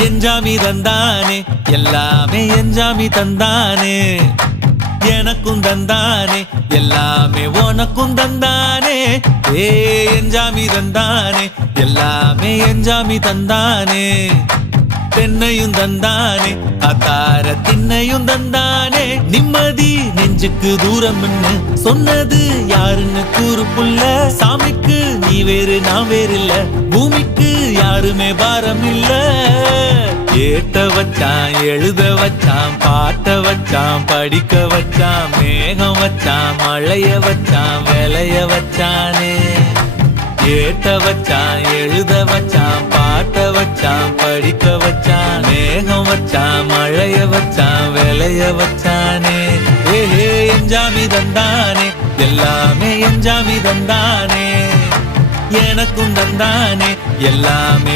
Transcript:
எஞ்சாமி தந்தானே எல்லாமே எஞ்சாமி தந்தானே எனக்கும் தந்தானே எல்லாமே உனக்கும் தந்தானே ஏ எஞ்சாமி தந்தானே எல்லாமே எஞ்சாமி தந்தானே தென்னையும் தந்தானே அத்தார திண்ணையும் தந்தானே நிம்மதி நெஞ்சுக்கு தூரம் சொன்னது யாருன்னு கூறு புள்ள சாமிக்கு நீ வேறு நான் வேறு இல்ல பூமிக்கு யாருமே பாரம் இல்ல ஏத்த வச்சான் எழுத வச்சான் பாட்ட வச்சான் படிக்க வச்சான் மேகம் வச்சான் மழைய வச்சான் விளைய வச்சானே ஏத்த வச்சான் எழுத வச்சான் பாட்ட வச்சான் படிக்க வச்சான் மேகம் வச்சான் மழைய வச்சான் விளைய வச்சானே ஏஹே எஞ்சாமி தந்தானே எல்லாமே எஞ்சாமி தந்தானே எனக்கும் தந்தானே எல்லாமே